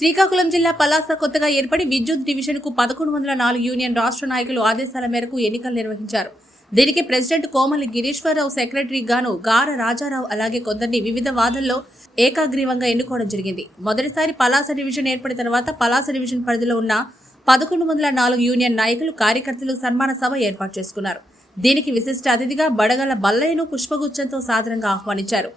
శ్రీకాకుళం జిల్లా పలాస కొత్తగా ఏర్పడి విద్యుత్ డివిజన్కు 1104 యూనియన్ రాష్ట్ర నాయకులు ఆదేశాల మేరకు ఎన్నికలు నిర్వహించారు. దీనికి ప్రెసిడెంట్ కోమలి గిరీశ్వరరావు, సెక్రటరీ గాను గార రాజారావు అలాగే కొందరిని వివిధ వార్డుల్లో ఏకాగ్రీవంగా ఎన్నుకోవడం జరిగింది. మొదటిసారి పలాస డివిజన్ ఏర్పడిన తర్వాత పలాస డివిజన్ పరిధిలో ఉన్న 1104 యూనియన్ నాయకులు, కార్యకర్తలు సన్మాన సభ ఏర్పాటు చేసుకున్నారు. దీనికి విశిష్ట అతిథిగా బడగల బల్లయ్యను పుష్పగుచ్చంతో సాదరంగా ఆహ్వానించారు.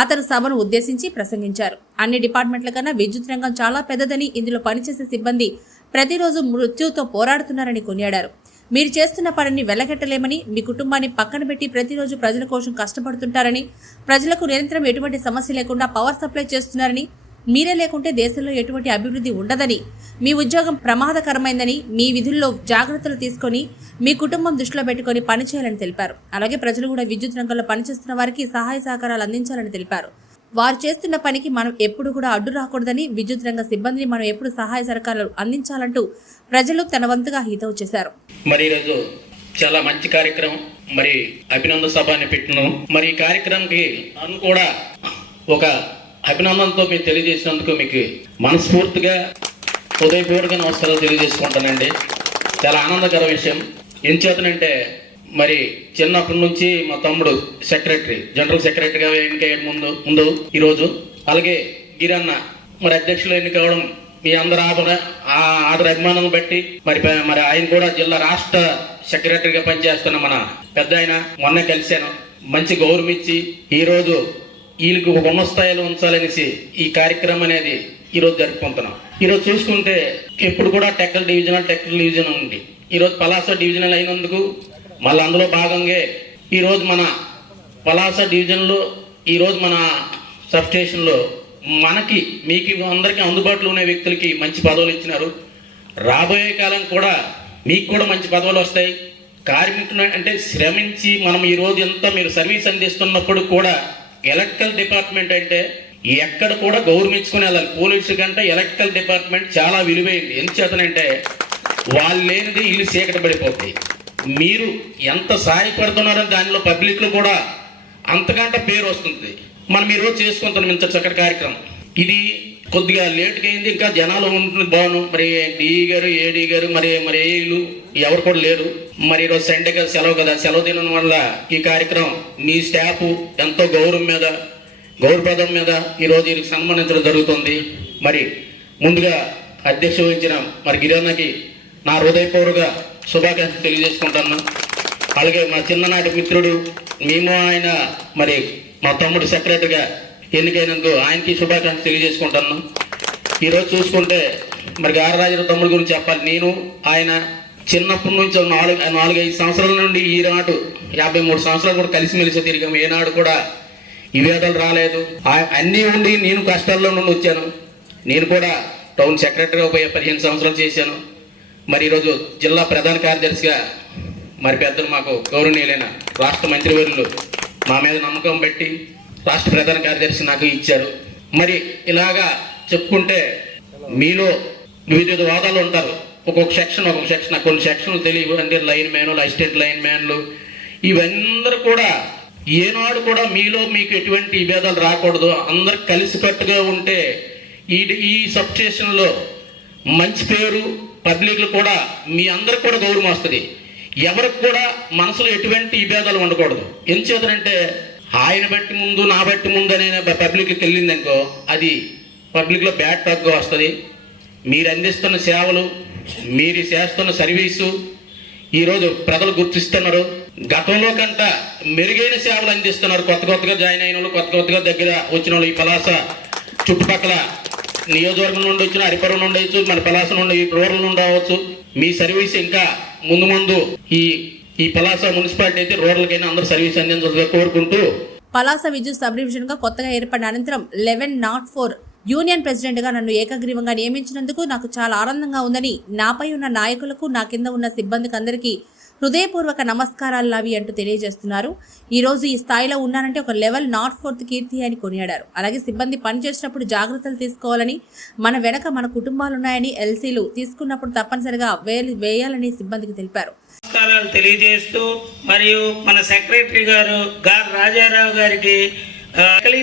అతను సభను ఉద్దేశించి ప్రసంగించారు. అన్ని డిపార్ట్మెంట్ల కన్నా విద్యుత్ రంగం చాలా పెద్దదని, ఇందులో పనిచేసే సిబ్బంది ప్రతిరోజు మృత్యుతో పోరాడుతున్నారని కొనియాడారు. మీరు చేస్తున్న పనిని వెలగట్టలేమని, మీ కుటుంబాన్ని పక్కన పెట్టి ప్రతిరోజు ప్రజల కోసం కష్టపడుతుంటారని, ప్రజలకు నిరంతరం ఎటువంటి సమస్య లేకుండా పవర్ సప్లై చేస్తున్నారని, మీరే లేకుంటే దేశంలో ఎటువంటి అభివృద్ధి ఉండదని, మీ ఉద్యోగం ప్రమాదకరమైందని, మీ విధుల్లో జాగ్రత్తలు తీసుకొని మీ కుటుంబం దృష్టిలో పెట్టుకొని పనిచేయాలని తెలిపారు. అలాగే ప్రజలు కూడా విద్యుత్ రంగంలో పనిచేస్తున్న వారికి సహాయ సహకారాలు అందించాలని తెలిపారు. వారు చేస్తున్న పనికి మనం ఎప్పుడు కూడా అడ్డు రాకూడదని, విద్యుత్ రంగ సిబ్బందిని మనం ఎప్పుడు సహాయ సహకారాలు అందించాలంటూ ప్రజలు తన వంతుగా హితవు చేశారు. మరి ఈరోజు చాలా మంచి కార్యక్రమం, మరి అభినందన సభ అని పెట్టినాం. మరి ఈ కార్యక్రమంకి మనం కూడా ఒక అభినందనతో మీరు తెలియజేసినందుకు మీకు మనస్ఫూర్తిగా హృదయపూర్వక నమస్కారాలు తెలియజేసుకుంటానండి. చాలా ఆనందకర విషయం. ఏం చేతనంటే మరి చిన్నప్పటి నుంచి మా తమ్ముడు జనరల్ సెక్రటరీగా ఎన్నికయ్యే ముందు ఈరోజు, అలాగే గిరన్న మరి అధ్యక్షులు ఎన్నికవడం మీ అందరూ ఆదర అభిమానం బట్టి మరి ఆయన కూడా జిల్లా రాష్ట్ర సెక్రటరీగా పనిచేస్తున్న మన పెద్ద ఆయన మొన్న కలిశాను. మంచి గౌరవం ఇచ్చి ఈరోజు వీళ్ళకి ఒక ఉన్నత స్థాయిలో ఉంచాలనేసి ఈ కార్యక్రమం అనేది ఈరోజు జరుపుకుంటున్నాం. ఈరోజు చూసుకుంటే ఎప్పుడు కూడా టెక్నికల్ డివిజన్ ఉంది. ఈరోజు పలాస డివిజనల్ అయినందుకు మళ్ళీ అందులో భాగంగా ఈరోజు మన పలాస డివిజన్లో ఈరోజు మన సబ్ స్టేషన్లో మీకు అందరికీ అందుబాటులో ఉన్న వ్యక్తులకి మంచి పదవులు ఇచ్చినారు. రాబోయే కాలం కూడా మీకు కూడా మంచి పదవులు వస్తాయి. కార్మికులు అంటే శ్రమించి మనం ఈరోజు ఎంత మీరు సర్వీస్ అందిస్తున్నప్పుడు కూడా ఎలక్ట్రికల్ డిపార్ట్మెంట్ అంటే ఎక్కడ కూడా గౌరవించుకుని వెళ్ళాలి. పోలీసు కంటే ఎలక్ట్రికల్ డిపార్ట్మెంట్ చాలా విలువైంది. ఎందుచేతనంటే వాళ్ళు లేనిది ఇల్లు చీకటి పడిపోతాయి. మీరు ఎంత సహాయపడుతున్నారో దానిలో పబ్లిక్లో కూడా అంతకంటే పేరు వస్తుంది. మనం ఈరోజు చేసుకుంటున్నాం ఇంత చక్కటి కార్యక్రమం. ఇది కొద్దిగా లేట్గా అయింది, ఇంకా జనాలు ఉంటుంది బాగున్నాం. మరి డిఈ గారు, ఏడీ గారు, మరి ఏఈలు ఎవరు కూడా లేరు. మరి ఈరోజు సండే కదా, సెలవు కదా, సెలవు దినం వల్ల ఈ కార్యక్రమం మీ స్టాఫ్ ఎంతో గౌరవప్రదం మీద ఈరోజు వీరికి సన్మానించడం జరుగుతుంది. మరి ముందుగా అధ్యక్ష వహించిన మరి గిరన్నకి నా హృదయపూర్వక శుభాకాంక్షలు తెలియజేసుకుంటాను. అలాగే మా చిన్ననాటి మిత్రుడు ఆయన మరి మా తమ్ముడు సెక్రటరీగా ఎన్నికైనందుకు ఆయనకి శుభాకాంక్షలు తెలియజేసుకుంటాను. ఈరోజు చూసుకుంటే మరి గారరాజు తమ్ముడు గురించి చెప్పాలి. నేను ఆయన చిన్నప్పటి నుంచి 4-5 సంవత్సరాల నుండి ఈనాడు 53 సంవత్సరాలు కూడా కలిసిమెలిసి తిరిగాము. ఏనాడు కూడా విభేదాలు రాలేదు. అన్నీ ఉండి నేను కష్టాల్లో నుండి వచ్చాను. నేను కూడా టౌన్ సెక్రటరీగా 15 సంవత్సరాలు చేశాను. మరి ఈరోజు జిల్లా ప్రధాన కార్యదర్శిగా మరి పెద్దలు మాకు గౌరవనీయులైన రాష్ట్ర మంత్రివర్యులు మా మీద నమ్మకం పెట్టి రాష్ట్ర ప్రధాన కార్యదర్శి నాకు ఇచ్చారు. మరి ఇలాగా చెప్పుకుంటే మీలో వివిధ హోదాలు ఉంటారు. ఒక్కొక్క సెక్షన్ కొన్ని సెక్షన్లు తెలియవు. అంటే లైన్ మ్యాన్లు, అసిస్టెంట్ లైన్ మ్యాన్లు, ఇవందరూ కూడా ఏనాడు కూడా మీలో మీకు ఎటువంటి విభేదాలు రాకూడదు. అందరు కలిసికట్టుగా ఉంటే ఈ సబ్ స్టేషన్లో మంచి పేరు, పబ్లిక్లు కూడా మీ అందరికి కూడా గౌరవం వస్తుంది. ఎవరికి కూడా మనసులో ఎటువంటి విభేదాలు ఉండకూడదు. ఎందుచేతనంటే ఆయన బట్టి ముందు, నా బట్టి ముందు అనే పబ్లిక్కి తెలియదనుకో, అది పబ్లిక్లో బ్యాడ్ టాక్గా వస్తుంది. మీరు అందిస్తున్న సేవలు, మీరు చేస్తున్న సర్వీసు ఈరోజు ప్రజలు గుర్తిస్తున్నారు. గతంలో కంట మెరుగైన సేవలు అందిస్తున్నారు. కొత్తగా జాయిన్ అయిన వాళ్ళు, కొత్తగా దగ్గర వచ్చిన వాళ్ళు, ఈ పలాస చుట్టుపక్కల నియోజకవర్గం నుండి వచ్చిన, హరిపురం నుండి వచ్చు, మన పలాస నుండి, రూరల్ నుండి రావచ్చు. మీ సర్వీస్ ఇంకా ముందు ఈ పలాస మున్సిపాలిటీ అయితే రూరల్కైనా అందరూ సర్వీస్ అందించాలని కోరుకుంటూ, పలాస విద్యుత్ సబ్ డివిజన్ గా కొత్తగా ఏర్పడిన అనంతరం 1104 యూనియన్ ప్రెసిడెంట్ గా నన్ను ఏకగ్రీవంగా నియమించినందుకు నాకు చాలా ఆనందంగా ఉందని, నాపై ఉన్న నాయకులకు, నా కింద ఉన్న సిబ్బందికి అందరికీ హృదయపూర్వక నమస్కారాలు నావి అంటూ తెలియజేస్తున్నారు. ఈ రోజు ఈ స్థాయిలో ఉన్నానంటే ఒక లెవెల్ 04 కీర్తి అని కొనియాడారు. అలాగే సిబ్బంది పనిచేసినప్పుడు జాగ్రత్తలు తీసుకోవాలని, మన వెనక మన కుటుంబాలున్నాయని, ఎల్సీలు తీసుకున్నప్పుడు తప్పనిసరిగా వేయాలని సిబ్బందికి తెలిపారు. నమస్కారాలు తెలియజేస్తూ, మరియు మన సెక్రటరీ గారు గార్ రాజారావు గారికి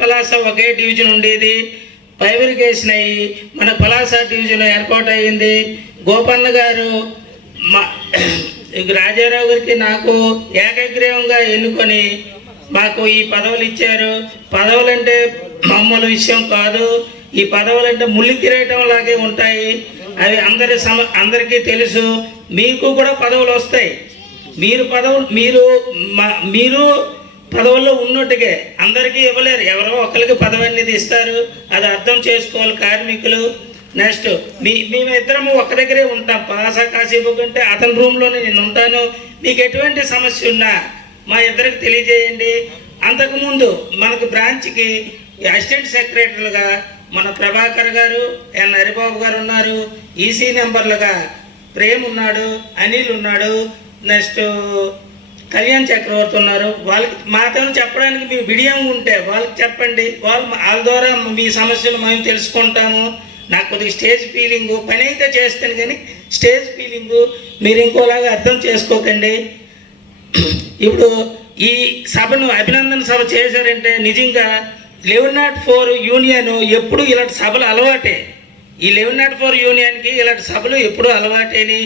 పలాస ఒకే డివిజన్ ఉండేది. ఫైబ్రికేషన్ అయ్యి మన పలాస డివిజన్ ఏర్పాటు అయ్యింది. గోపన్న గారు మా రాజారావు గారికి నాకు ఏకగ్రీవంగా ఎన్నుకొని మాకు ఈ పదవులు ఇచ్చారు. పదవులు అంటే మామూలు విషయం కాదు. ఈ పదవులు అంటే ముళ్ళు కిరీటం లాగే ఉంటాయి. అవి అందరికీ తెలుసు. మీకు కూడా పదవులు వస్తాయి. మీరు పదవుల్లో ఉన్నట్టుగా అందరికీ ఇవ్వలేరు. ఎవరో ఒకరికి పదవి అనేది ఇస్తారు. అది అర్థం చేసుకోవాలి కార్మికులు. నెక్స్ట్ మేమిద్దరము ఒక దగ్గరే ఉంటాం. పలాస కాసేపు కంటే అతని రూమ్లోనే నేను ఉంటాను. మీకు ఎటువంటి సమస్య ఉన్నా మా ఇద్దరికి తెలియజేయండి. అంతకుముందు మనకు బ్రాంచ్కి అసిస్టెంట్ సెక్రటరీలుగా మన ప్రభాకర్ గారు, ఎన్ హరిబాబు గారు ఉన్నారు. ఈసీ నెంబర్లుగా ప్రేమ్ ఉన్నాడు, అనిల్ ఉన్నాడు, నెక్స్ట్ కళ్యాణ్ చక్రవర్తి ఉన్నారు. వాళ్ళకి మాతో చెప్పడానికి మీ విడియం ఉంటే వాళ్ళకి చెప్పండి. వాళ్ళ ద్వారా మీ సమస్యలు మేము తెలుసుకుంటాము. నాకు కొద్దిగా స్టేజ్ ఫీలింగు, పని అయితే చేస్తాను కానీ స్టేజ్ ఫీలింగు మీరు ఇంకోలాగా అర్థం చేసుకోకండి. ఇప్పుడు ఈ సభను అభినందన సభ చేశారంటే నిజంగా 1104 యూనియన్ ఎప్పుడు ఇలాంటి సభలు అలవాటే. ఈ 1104 యూనియన్కి ఇలాంటి సభలు ఎప్పుడు అలవాటేని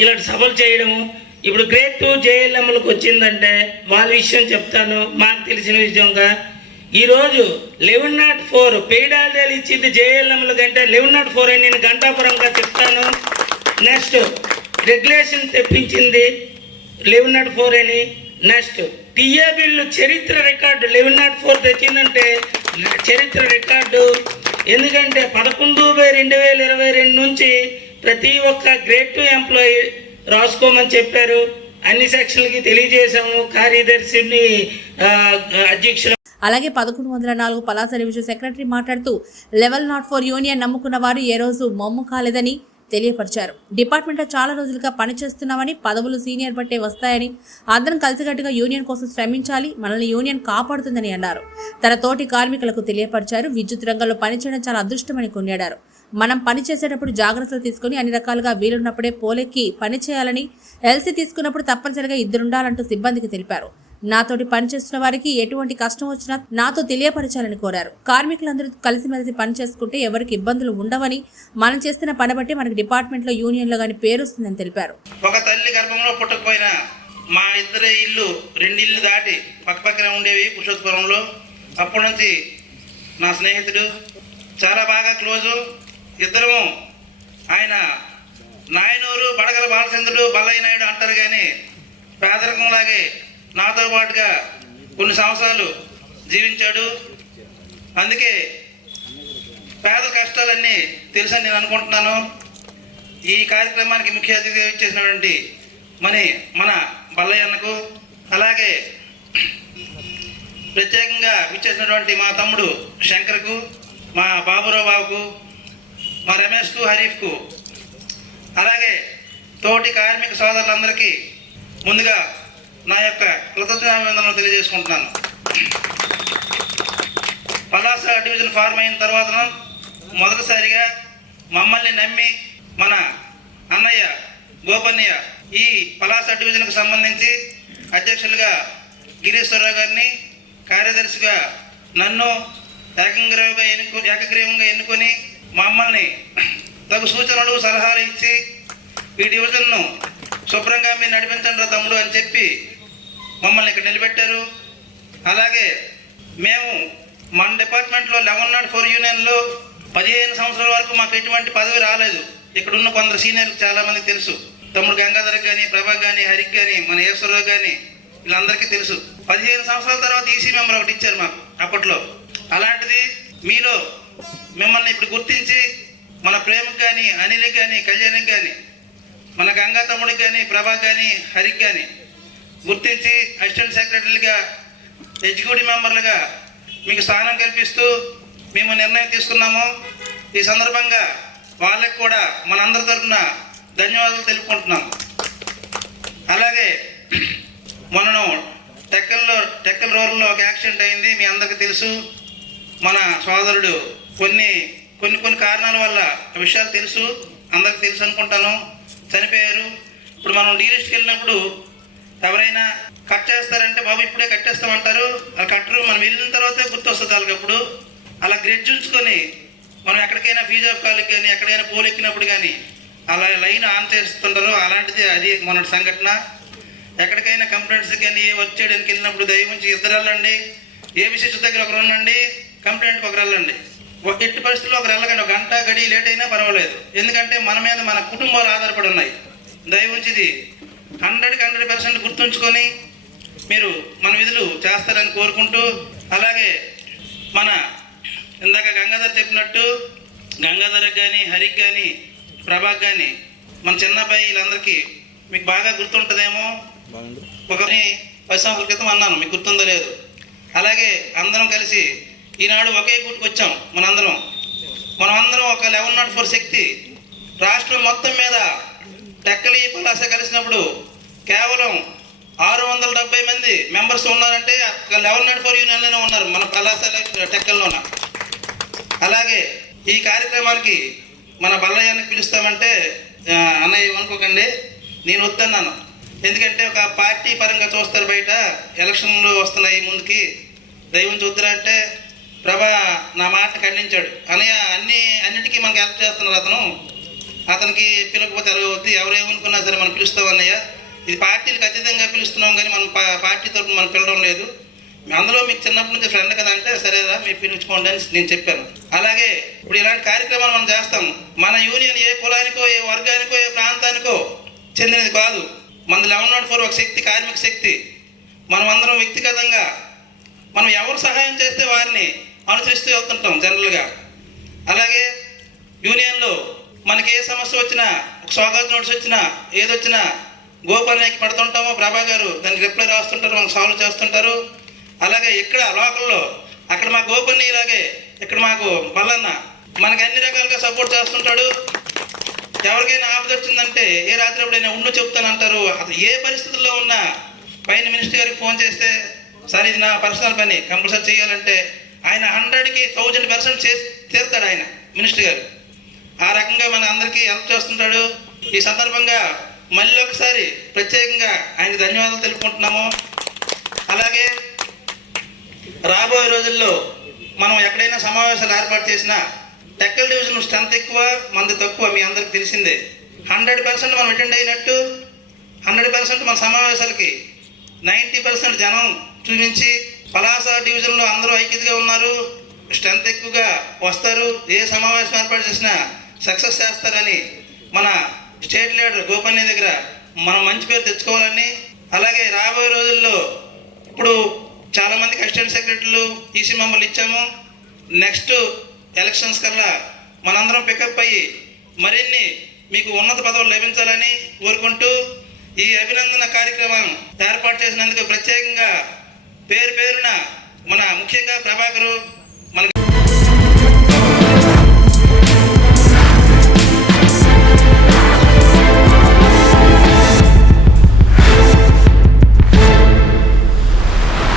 ఇలాంటి సభలు చేయడము. ఇప్పుడు గ్రేడ్ 2 జేఎల్ఎంలకు వచ్చిందంటే వాళ్ళ విషయం చెప్తాను. మాకు తెలిసిన విషయంగా ఈరోజు 1104 పెయిడ్ హాలిడేలు ఇచ్చింది జేఎల్ఎంల కంటే 1104 అని నేను గంటాపురంగా చెప్తాను. నెక్స్ట్ రెగ్యులేషన్ తెప్పించింది 1104 అని. నెక్స్ట్ టీఏ బిల్లు చరిత్ర రికార్డు 1104 తెచ్చిందంటే చరిత్ర రికార్డు. ఎందుకంటే 11/2022 నుంచి ప్రతి ఒక్క గ్రేడ్ 2 ఎంప్లాయీ రాసుకోమని చెప్పారు. అన్ని సెక్షన్లకి తెలియజేశాము. కార్యదర్శిని అధ్యక్షులు అలాగే 1104 పలాస డివిజన్ సెక్రటరీ మాట్లాడుతూ 1104 యూనియన్ నమ్ముకున్న వారు ఏ రోజు మమ్ము కాలేదని తెలియపరిచారు. డిపార్ట్మెంట్లో చాలా రోజులుగా పనిచేస్తున్నామని, పదవులు సీనియర్ బట్టే వస్తాయని, అందరం కలిసికట్టుగా యూనియన్ కోసం శ్రమించాలి, మనల్ని యూనియన్ కాపాడుతుందని అన్నారు. తన తోటి కార్మికులకు తెలియపరిచారు. విద్యుత్ రంగంలో పనిచేయడం చాలా అదృష్టమని కొనియాడారు. మనం పని చేసేటప్పుడు జాగ్రత్తలు తీసుకుని అన్ని రకాలుగా వీలున్నప్పుడే పోలెక్కి పని చేయాలని, ఎల్సీ తీసుకున్నప్పుడు తప్పనిసరిగా ఇద్దరుండాలంటూ సిబ్బందికి తెలిపారు. నాతోటి పనిచేస్తున్న వారికి ఎటువంటి కష్టం వచ్చినా నాతో తెలియపరచాలని కోరారు. కార్మికులందరూ కలిసిమెలిసి పని చేసుకుంటే ఎవరికి ఇబ్బందులు ఉండవని, మనం చేస్తున్న పని బట్టి మనకి డిపార్ట్మెంట్లో యూనియన్లో గాని పేరు వస్తుందని తెలిపారు. ఒక తల్లి గర్భంలో పుట్టకపోయిన మా ఇద్దరు ఇల్లు 2 ఇల్లు దాటి పక్కపక్కన ఉండేవి పురుషోత్తపురంలో. అప్పటి నుంచి నా స్నేహితుడు చాలా బాగా క్లోజు. ఇద్దరము ఆయన నాయనూరు బడగల బాలచంద్రుడు బల్లయ్య నాయుడు అంటారు కానీ పేదరికంలాగే నాతో పాటుగా కొన్ని సంవత్సరాలు జీవించాడు. అందుకే పేద కష్టాలన్నీ తెలుసని నేను అనుకుంటున్నాను. ఈ కార్యక్రమానికి ముఖ్య అతిథిగా ఇచ్చేసినటువంటి మన బల్లయ్య అన్నకు, అలాగే ప్రత్యేకంగా ఇచ్చేసినటువంటి మా తమ్ముడు శంకర్కు, మా బాబురావు బాబుకు, మా రమేష్కు, హరీఫ్కు, అలాగే తోటి కార్మిక సోదరులందరికీ ముందుగా నా యొక్క కృతజ్ఞతాభివందనలు తెలియజేసుకుంటున్నాను. పలాస డివిజన్ ఫార్మ్ అయిన తర్వాత మొదటిసారిగా మమ్మల్ని నమ్మి మన అన్నయ్య గోపన్నయ్య ఈ పలాస డివిజన్కు సంబంధించి అధ్యక్షులుగా గిరీశ్వరరావు గారిని, కార్యదర్శిగా నన్ను ఏకగ్రీవంగా ఎన్నుకొని మమ్మల్ని తగు సూచనలు సలహాలు ఇచ్చి ఈ డివిజన్ను శుభ్రంగా మీరు నడిపించండి రా తమ్ముడు అని చెప్పి మమ్మల్ని ఇక్కడ నిలబెట్టారు. అలాగే మేము మన డిపార్ట్మెంట్లో 1104 యూనియన్లో 15 సంవత్సరాల వరకు మాకు ఎటువంటి పదవి రాలేదు. ఇక్కడ ఉన్న కొందరు సీనియర్లు చాలామందికి తెలుసు. తమ్ముడు గంగాధర్కి కానీ, ప్రభాకి కానీ, హరికి కానీ, మన ఈశ్వరరావు కానీ వీళ్ళందరికీ తెలుసు. 15 సంవత్సరాల తర్వాత ఈసీ మెంబర్ ఒకటి ఇచ్చారు మాకు అప్పట్లో. అలాంటిది మీలో మిమ్మల్ని ఇప్పుడు గుర్తించి మన ప్రేమకు కానీ, అనిల్కి కానీ, కళ్యాణ్కి కానీ, మన గంగా తమ్ముడికి కానీ, ప్రభాకి కానీ, హరికి కానీ గుర్తించి అసిస్టెంట్ సెక్రటరీలుగా, ఎగ్జిక్యూటివ్ మెంబర్లుగా మీకు స్థానం కల్పిస్తూ మేము నిర్ణయం తీసుకున్నాము. ఈ సందర్భంగా వాళ్ళకి కూడా మనందరి తరఫున ధన్యవాదాలు తెలుపుకుంటున్నాం. అలాగే మొన్న టెక్కల్ రోడ్లో ఒక యాక్సిడెంట్ అయింది, మీ అందరికీ తెలుసు. మన సోదరుడు కొన్ని కారణాల వల్ల విషయాలు తెలుసు, అందరికి తెలుసు అనుకుంటాను, చనిపోయారు. ఇప్పుడు మనం డీలిస్ట్కి వెళ్ళినప్పుడు ఎవరైనా కట్ చేస్తారంటే బాబు ఇప్పుడే కట్టేస్తామంటారు. అలా కట్టరు, మనం వెళ్ళిన తర్వాతే గుర్తొస్తుంది వాళ్ళకప్పుడు. అలా గ్రెడ్జ్ ఉంచుకొని మనం ఎక్కడికైనా ఫీజు ఆఫ్ కాల్కి కానీ ఎక్కడైనా పోల్ ఎక్కినప్పుడు కానీ అలా లైన్ ఆన్ చేస్తుంటారు. అలాంటిది అది మొన్నటి సంఘటన. ఎక్కడికైనా కంప్లైంట్స్ కానీ వర్క్ చేయడానికి వెళ్ళినప్పుడు దయవుంచి ఇద్దరు వెళ్ళండి, ఏబిసిస్ దగ్గర ఒకరు ఉండండి, కంప్లైంట్కి ఒకరు వెళ్ళండి. ఎట్టి పరిస్థితుల్లో ఒకరు వెళ్ళకండి. ఒక గంట గడి లేట్ అయినా పర్వాలేదు, ఎందుకంటే మన మీద మన కుటుంబాలు ఆధారపడి ఉన్నాయి. దయవుంచి ఇది 100% గుర్తుంచుకొని మీరు మన విధులు చేస్తారని కోరుకుంటూ, అలాగే మన ఇందాక గంగాధర్ చెప్పినట్టు గంగాధర్కి కానీ హరికి కానీ ప్రభాకి కానీ మన చిన్నబ్బాయి వీళ్ళందరికీ మీకు బాగా గుర్తుంటుందేమో. ఒక 10 సంవత్సరాల క్రితం అన్నాను, మీకు గుర్తుందో లేదు. అలాగే అందరం కలిసి ఈనాడు ఒకే గూటికి వచ్చాం. మనమందరం ఒక 1104 శక్తి. రాష్ట్రం మొత్తం మీద టెక్కలి పలాస కలిసినప్పుడు కేవలం 670 మంది మెంబర్స్ ఉన్నారంటే 1104 యూనియన్లోనే ఉన్నారు మన పలాస టెక్కల్లోన. అలాగే ఈ కార్యక్రమానికి మన బల్లయ్యాన్ని పిలుస్తామంటే అన్నయ్య అనుకోకండి, నేను వద్దన్నాను. ఎందుకంటే ఒక పార్టీ పరంగా చూస్తారు, బయట ఎలక్షన్లు వస్తున్నాయి ముందుకి, దైవం చూద్దరా అంటే ప్రభా నా మాట ఖండించాడు. అన్నయ్య అన్నిటికీ మనకి హెల్ప్ చేస్తున్నారు. అతనికి పిలకపోతే వద్దు, ఎవరేమనుకున్నా సరే మనం పిలుస్తాం అన్నయ్య. ఇది పార్టీలకు అతీతంగా పిలుస్తున్నాం కానీ మనం పార్టీ తరపున మనం పిలవడం లేదు. అందులో మీకు చిన్నప్పటి నుంచి ఫ్రెండ్ కదా అంటే సరేరా మీరు పిలుచుకోండి అని నేను చెప్పాను. అలాగే ఇప్పుడు ఇలాంటి కార్యక్రమాలు మనం చేస్తాం. మన యూనియన్ ఏ కులానికో ఏ వర్గానికో ఏ ప్రాంతానికో చెందినది కాదు. మన 1104 ఒక శక్తి, కార్మిక శక్తి. మనం అందరం వ్యక్తిగతంగా మనం ఎవరు సహాయం చేస్తే వారిని అనుసరిస్తూ వెళ్తుంటాం జనరల్గా. అలాగే యూనియన్లో మనకి ఏ సమస్య వచ్చినా, ఒక స్వాగత నోటీస్ వచ్చినా, ఏదొచ్చినా గోపాలకి పడుతుంటామో ప్రభా గారు దానికి రిప్లై రాస్తుంటారు, మనకు సాల్వ్ చేస్తుంటారు. అలాగే ఇక్కడ లోకల్లో అక్కడ మా గోపన్ని, ఇలాగే ఇక్కడ మాకు బల్లన్న మనకి అన్ని రకాలుగా సపోర్ట్ చేస్తుంటాడు. ఎవరికైనా ఆపద వచ్చిందంటే ఏ రాత్రి ఎప్పుడైనా ఉండు చెప్తానంటారు. అసలు ఏ పరిస్థితుల్లో ఉన్నా పైన మినిస్టర్ గారికి ఫోన్ చేస్తే సార్ ఇది నా పర్సనల్ పని కంపల్సరీ చేయాలంటే ఆయన 100కి 1000% చేసి తీరుతాడు ఆయన మినిస్టర్ గారు. ఆ రకంగా మన అందరికీ హెల్ప్ చేస్తుంటాడు. ఈ సందర్భంగా మళ్ళీ ఒకసారి ప్రత్యేకంగా ఆయనకు ధన్యవాదాలు తెలుపుకుంటున్నాము. అలాగే రాబోయే రోజుల్లో మనం ఎక్కడైనా సమావేశాలు ఏర్పాటు చేసినా టెక్కల్ డివిజన్ స్ట్రెంత్ ఎక్కువ, మంది తక్కువ, మీ అందరికి తెలిసిందే. 100% మనం అటెండ్ అయినట్టు 100% మన సమావేశాలకి 90% జనం చూపించి పలాస డివిజన్లో అందరూ ఐక్యతగా ఉన్నారు, స్ట్రెంత్ ఎక్కువగా వస్తారు, ఏ సమావేశం ఏర్పాటు చేసినా సక్సెస్ చేస్తారని మన స్టేట్ లీడర్ గోపన్ని దగ్గర మనం మంచి పేరు తెచ్చుకోవాలని. అలాగే రాబోయే రోజుల్లో ఇప్పుడు చాలామందికి అసిస్టెంట్ సెక్రటరీలు ఈసీ మెంబర్లు ఇచ్చాము. నెక్స్ట్ ఎలక్షన్స్ కల్లా మనందరం పికప్ అయ్యి మరిన్ని మీకు ఉన్నత పదవులు లభించాలని కోరుకుంటూ ఈ అభినందన కార్యక్రమం ఏర్పాటు చేసినందుకు ప్రత్యేకంగా పేరున మన ముఖ్యంగా ప్రభాకరు